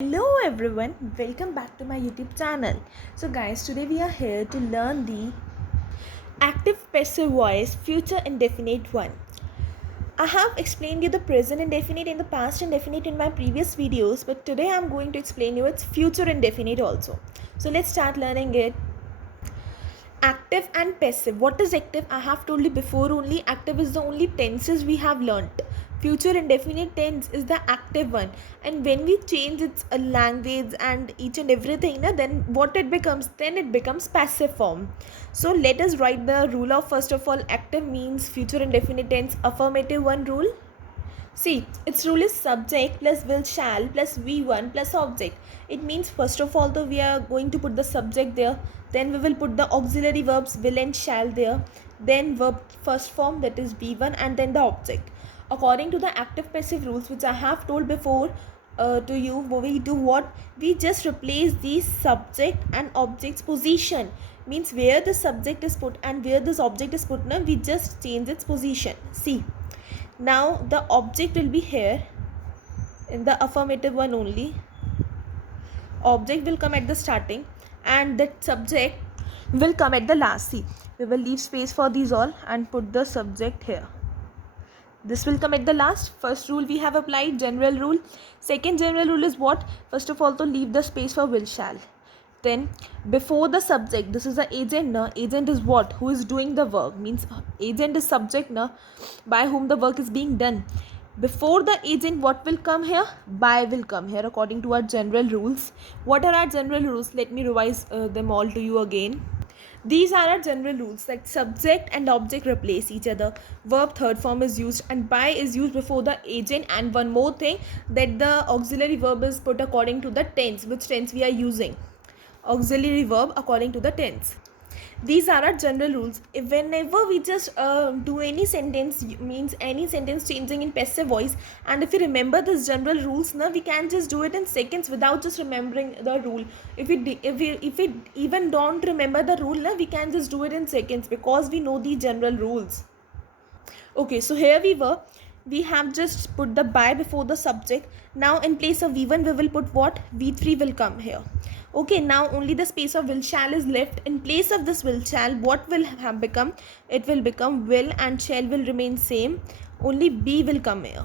Hello everyone, welcome back to my YouTube channel. So guys, today we are here to learn the active passive voice future indefinite one. I have explained you the present indefinite and the past indefinite in my previous videos, but today I am going to explain you its future indefinite also. So let's start learning it. Active and passive. What is active? I have told you before only. Active is the only tenses we have learnt. Future indefinite tense is the active one, and when we change its language and each and everything, then what it becomes? Then it becomes passive form. So let us write the rule of, first of all, active means future indefinite tense affirmative one rule. See, its rule is subject plus will shall plus v1 plus object. It means first of all, though, we are going to put the subject there, then we will put the auxiliary verbs will and shall there, then verb first form, that is v1, and then the object. According to the active passive rules which I have told before to you, we do what? We just replace the subject and object's position. Means where the subject is put and where this object is put, now we just change its position. See, now the object will be here in the affirmative one only. Object will come at the starting and the subject will come at the last. See, we will leave space for these all and put the subject here. This will come at the last. First rule we have applied, general rule. Second general rule is what? First of all, to leave the space for will shall. Then before the subject, this is the agent. Na? Agent is what? Who is doing the work. Means agent is subject, na? By whom the work is being done. Before the agent, what will come here? By will come here according to our general rules. What are our general rules? Let me revise them all to you again. These are our general rules, that subject and object replace each other. Verb third form is used and by is used before the agent, and one more thing, that the auxiliary verb is put according to the tense, which tense we are using. Auxiliary verb according to the tense. These are our general rules. If whenever we just do any sentence, means any sentence changing in passive voice, and if we remember this general rules, now we can just do it in seconds without just remembering the rule. If we even don't remember the rule, now we can just do it in seconds because we know the general rules. Okay, so here we have just put the by before the subject. Now in place of v1 we will put what? v3 will come here. Okay, now only the space of will shall is left. In place of this will shall, what will have become? It will become will, and shall will remain same. Only b will come here.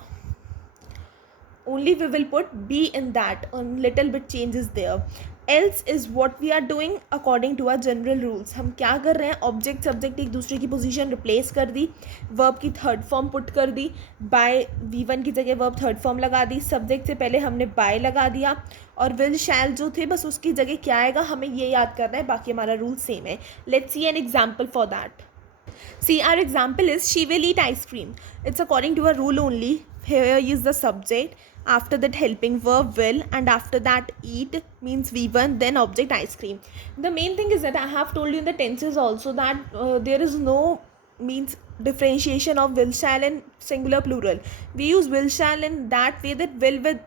Only we will put b in that. A little bit changes there. Else is what we are doing according to our general rules. हम क्या कर रहे हैं? Object subject एक दूसरे की position replace कर दी, verb की थर्ड फॉर्म पुट कर दी, बाय v1 की जगह वर्ब थर्ड फॉर्म लगा दी, सब्जेक्ट से पहले हमने बाय लगा दिया, और विल शैल जो थे बस उसकी जगह क्या आएगा हमें ये याद करना है, बाकी हमारा रूल सेम है. Let's see an example for that. See, our example is she will eat ice cream. It's according to a rule only. Here is the subject, after that helping verb will, and after that eat means v1, then object ice cream. The main thing is that I have told you in the tenses also that there is no means differentiation of will shall and singular plural. We use will shall in that way, that will with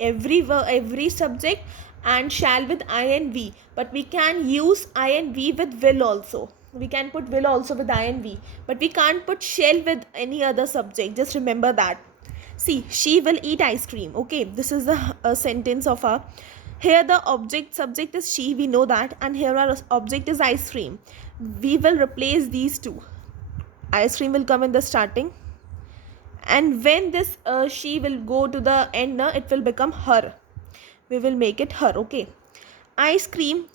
every subject and shall with I and v, but we can use I and v with will also. We can put will also with I and v, but we can't put shall with any other subject. Just remember that. See, she will eat ice cream. Okay, this is a sentence of a. Here the subject is she, we know that, and here our object is ice cream. We will replace these two. Ice cream will come in the starting, and when this she will go to the end, it will become her. We will make it her. Okay, ice cream,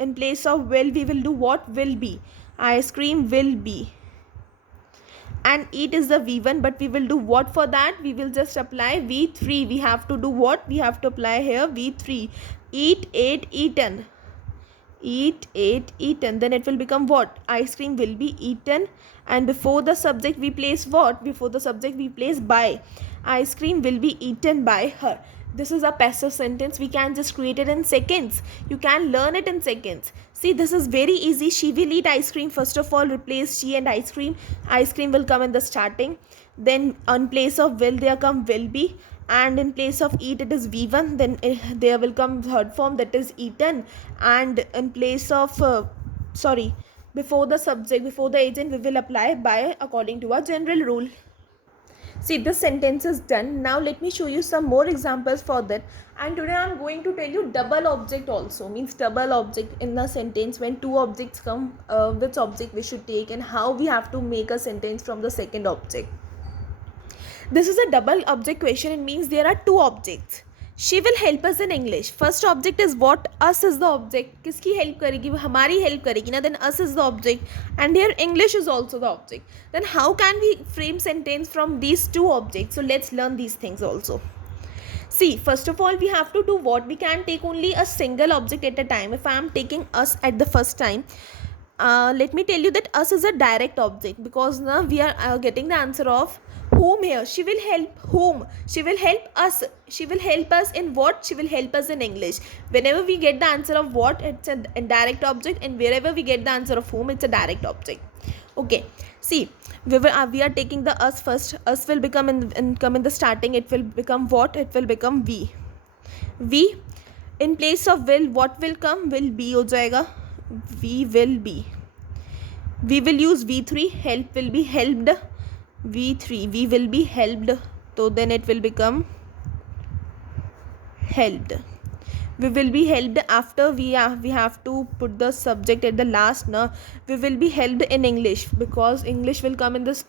in place of will we will do what? Will be. Ice cream will be. And eat is the v1, but we will do what for that? We will just apply v3. We have to do what? We have to apply here v3. Eat, ate, eaten. Eat, ate, eaten. Then it will become what? Ice cream will be eaten, and before the subject we place what? Before the subject we place by. Ice cream will be eaten by her. This is a passive sentence. We can just create it in seconds. You can learn it in seconds. See, this is very easy. She will eat ice cream. First of all, replace she and ice cream. Ice cream will come in the starting. Then on place of will there come will be, and in place of eat it is v1. Then there will come third form, that is eaten, and in place of before the subject, before the agent, we will apply by according to our general rule. See, this sentence is done. Now let me show you some more examples for that. And today I am going to tell you double object also. Means double object in the sentence. When two objects come, which object we should take and how we have to make a sentence from the second object. This is a double object question. It means there are two objects. She will help us in English. First object is what? Us is the object. किसकी help करेगी? वो हमारी help करेगी ना. Then us is the object. And here English is also the object. Then how can we frame sentence from these two objects? So let's learn these things also. See, first of all, we have to do what? We can take only a single object at a time. If I am taking us at the first time, let me tell you that us is a direct object, because now we are getting the answer of whom here. She will help whom? She will help us. She will help us in what? She will help us in English. Whenever we get the answer of what, it's a direct object, and wherever we get the answer of whom, it's a direct object. Okay, see, we are taking the us first. Us will become come in the starting. It will become what? It will become we. We, in place of will, what will come? Will be हो जाएगा. We will be. We will use V3. Help will be helped. V3. We will be helped. So then it will become helped. We will be helped. After we have to put the subject at the last. Now we will be helped in English, because English will come in this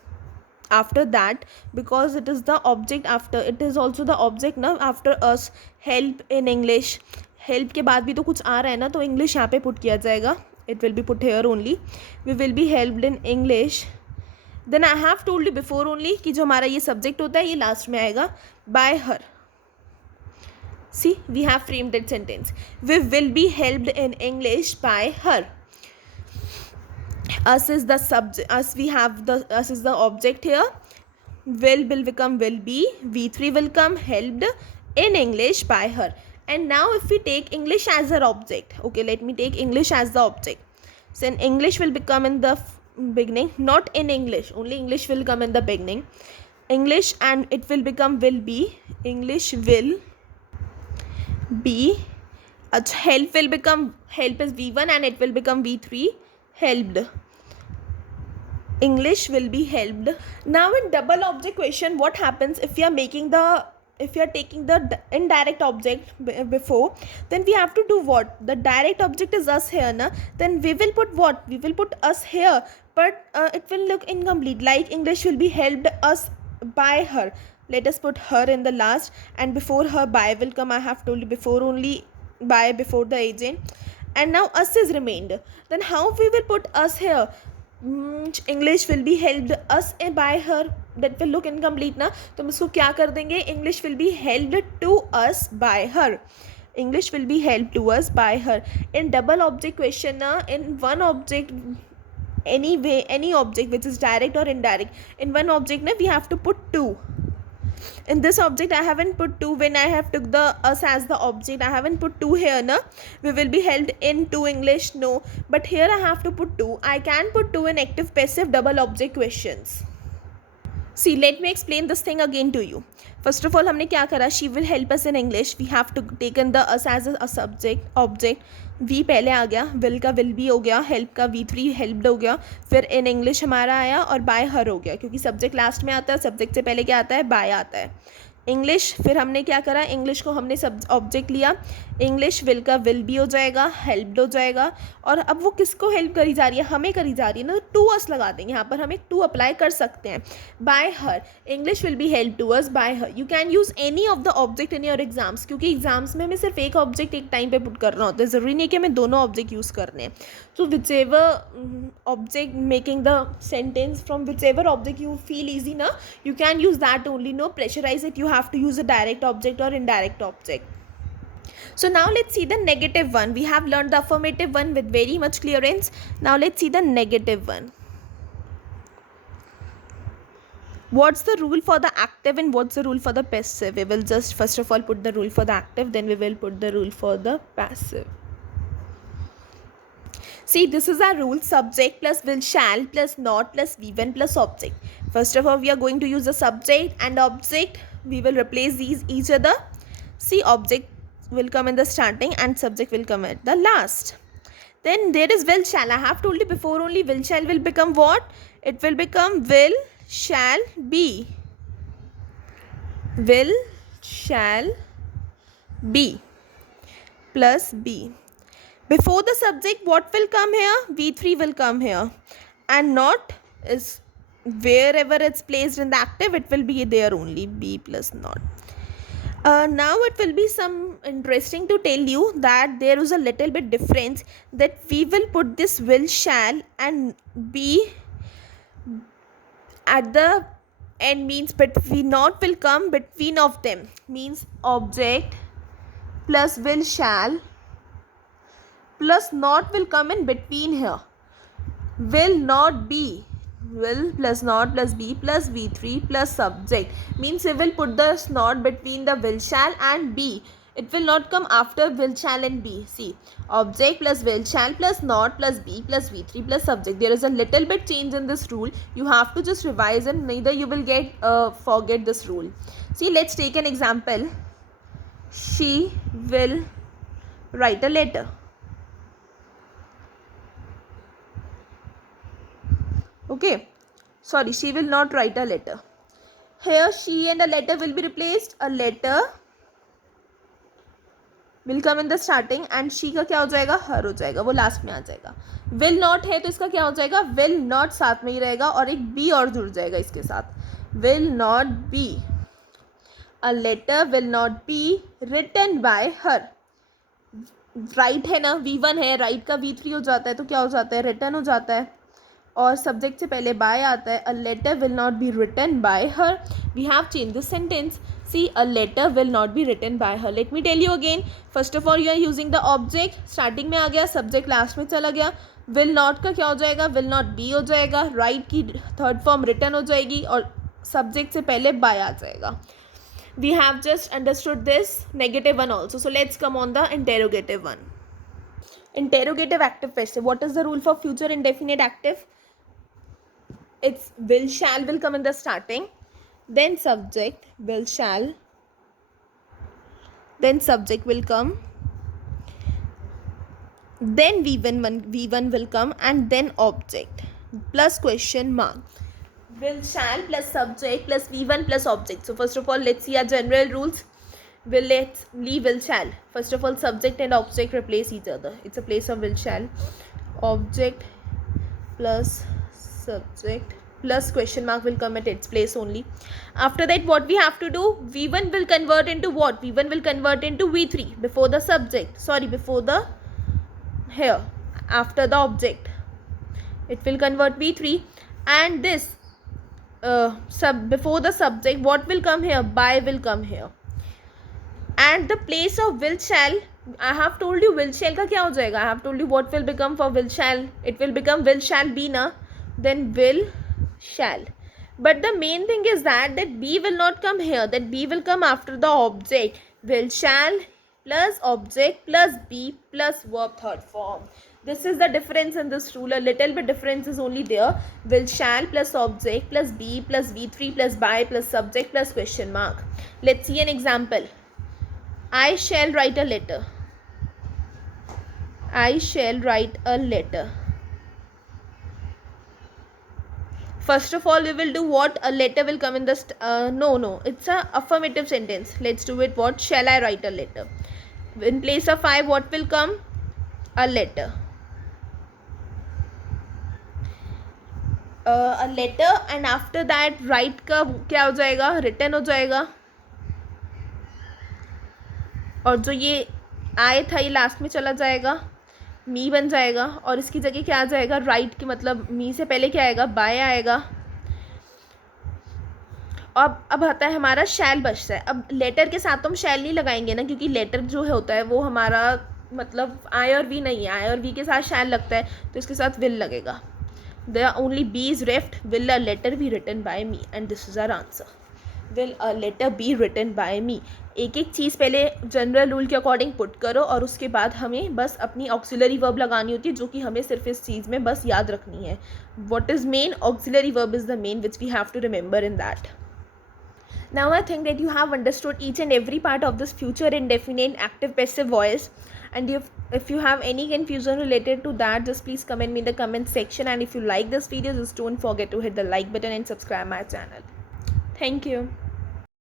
after that, because it is the object after. It is also the object now after us. Help in English. Help के बाद भी तो कुछ आ रहा है ना, तो English यहाँ पे पुट किया जाएगा. It will be put here only. We will be helped in English. Then I have told you before only कि जो हमारा ये सब्जेक्ट होता है ये लास्ट में आएगा. By her. See, we have framed that sentence. We will be helped in English by her. us is the subject. Us, we have the us is the object here. Will become will be. V3 will come helped in English by her. And now if we take English as our object, okay, let me take English as the object. So in English will become in the beginning, not in English, only English will come in the beginning. English, and it will become will be. English will be. Help will become, help is V1 and it will become V3, helped. English will be helped. Now in double object question, what happens if we are making the, if you are taking the indirect object before, then we have to do what? The direct object is us here, na? Then we will put what? We will put us here, but it will look incomplete. Like English will be helped us by her. Let us put her in the last, and before her by will come. I have told you before only, by before the agent, and now us is remained. Then how we will put us here? English will be helped us by her. That will look incomplete ना, तो हम इसको क्या कर देंगे? English will be helped to us by her. English will be helped to us by her. In double object question ना, in one object, anyway, any object which is direct or indirect, in one object ना we have to put two. In this object I haven't put two. When I have took the us as the object, I haven't put two here, na? We will be held in to English, no, but here I have to put two. I can put two in active passive double object questions. See, let me explain this thing again to you. First of all, हमने क्या करा? She will help us in English. We have to taken the us as a subject object. V पहले आ गया, will का will be हो गया, help का V3 helped हो गया, फिर in English हमारा आया और by her हो गया, क्योंकि subject लास्ट में आता है, subject से पहले क्या आता है? by आता है. इंग्लिश, फिर हमने क्या करा? इंग्लिश को हमने सब ऑब्जेक्ट लिया. इंग्लिश विल का विल भी हो जाएगा, हेल्प्ड हो जाएगा. और अब वो किसको हेल्प करी जा रही है? हमें करी जा रही है ना, टू अस लगा देंगे. यहाँ पर हम एक टू अप्लाई कर सकते हैं. By her, English will be help to us by her. You can use any of the object in your exams, क्योंकि एग्जाम्स में हमें सिर्फ एक ऑब्जेक्ट एक टाइम पे पुट करना होता है. ज़रूरी नहीं कि हमें दोनों ऑब्जेक्ट यूज़ करने हैं. So whichever object making the sentence from whichever object you feel easy na, you can use that only. No pressurize it, you have to use a direct object or indirect object. So now let's see the negative one. We have learned the affirmative one with very much clearance. Now let's see the negative one. What's the rule for the active and what's the rule for the passive? We will just first of all put the rule for the active, then we will put the rule for the passive. See, this is our rule: subject plus will shall plus not plus V1 plus object. First of all, we are going to use the subject and object. We will replace these each other. See, object will come in the starting and subject will come at the last. Then there is will shall. I have told you before only, will shall will become what? It will become will shall be. will, shall, be plus be. Before the subject, what will come here? V3 will come here, and not is wherever it's placed in the active, it will be there only, be plus not. Now it will be some interesting to tell you that there is a little bit difference, that we will put this will, shall and be at the end, means between, not will come between of them, means object plus will, shall plus not will come in between here. Will not be, will plus not plus be plus v3 plus subject, means we will put the not between the will, shall and be. It will not come after will, shall and be. See, object plus will, shall plus not plus be plus v3 plus subject. There is a little bit change in this rule. You have to just revise and neither you will get forget this rule. See, let's take an example. She will write a letter. Okay, sorry, she will not write a letter. Here she and a letter will be replaced. A letter will come in the starting and she का क्या हो जाएगा, her हो जाएगा, वो last में आ जाएगा. will not है तो इसका क्या हो जाएगा, will not साथ में ही रहेगा और एक be और जुड़ जाएगा इसके साथ. will not be, a letter will not be written by her. Right है ना, v1 है, राइट का v3 हो जाता है तो क्या हो जाता है, रिटन हो जाता है और सब्जेक्ट से पहले बाय आता है. A letter will not be written by her. We have change this sentence. See, a letter will not be written by her. Let me tell you again. First of all you are using the object, starting में आ गया, subject last में चला गया. Will not का क्या हो जाएगा, विल नॉट बी हो जाएगा, राइट की थर्ड फॉर्म रिटन हो जाएगी और सब्जेक्ट से पहले बाय आ जाएगा. We have just understood this negative one also. So let's come on the interrogative one. Interrogative active passive. What is the rule for future indefinite active? It's will, shall will come in the starting, then subject, will, shall, then subject will come, then v1 will come and then object plus question mark. Will, shall plus subject plus v1 plus object. So first of all, let's see our general rules. Let's leave will, shall. First of all, subject and object replace each other. It's a place of will, shall. Object plus subject plus question mark will come at its place only. After that, what we have to do, v1 will convert into what? v1 will convert into v3 before the subject, sorry, before the here, after the object it will convert v3, and this before the subject, what will come here, by will come here, and the place of will, shall, I have told you will, shall का क्या हो जाएगा, I have told you what will become for will, shall. It will become will, shall be na, then will, shall. But the main thing is that be will not come here, that be will come after the object. Will, shall plus object plus be plus verb third form. This is the difference in this rule. A little bit difference is only there. Will, shall plus object plus be plus v3 plus by plus subject plus question mark. Let's see an example. I shall write a letter. I shall write a letter. First of all, we will do what? A letter will come in the no, it's a affirmative sentence. Let's do it. What? Shall I write a letter? In place of I, what will come? A letter. A letter, and after that write का क्या हो जाएगा, written हो जाएगा, और जो ये आए था ये लास्ट में चला जाएगा, मी बन जाएगा, और इसकी जगह क्या आ जाएगा, राइट की, मतलब मी से पहले क्या आएगा, बाय आएगा. अब आता है हमारा शैल बचता है. अब लेटर के साथ तो हम शैल नहीं लगाएंगे ना, क्योंकि लेटर जो है होता है वो हमारा मतलब आई और वी नहीं है. आई और वी के साथ शैल लगता है तो इसके साथ विल लगेगा. The only B is left. Will a letter be written by me? And this is our answer. Will a letter be written by me? एक एक चीज़ पहले जनरल रूल के अकॉर्डिंग पुट करो और उसके बाद हमें बस अपनी ऑक्सिलरी वर्ब लगानी होती है, जो कि हमें सिर्फ इस चीज़ में बस याद रखनी है. What is main? Auxiliary verb is the main which we have to remember in that. Now I think that you have understood each and every part of this future indefinite active passive voice. And if you have any confusion related to that, just please comment me in the comment section. And if you like this video, just don't forget to hit the like button and subscribe my channel. Thank you.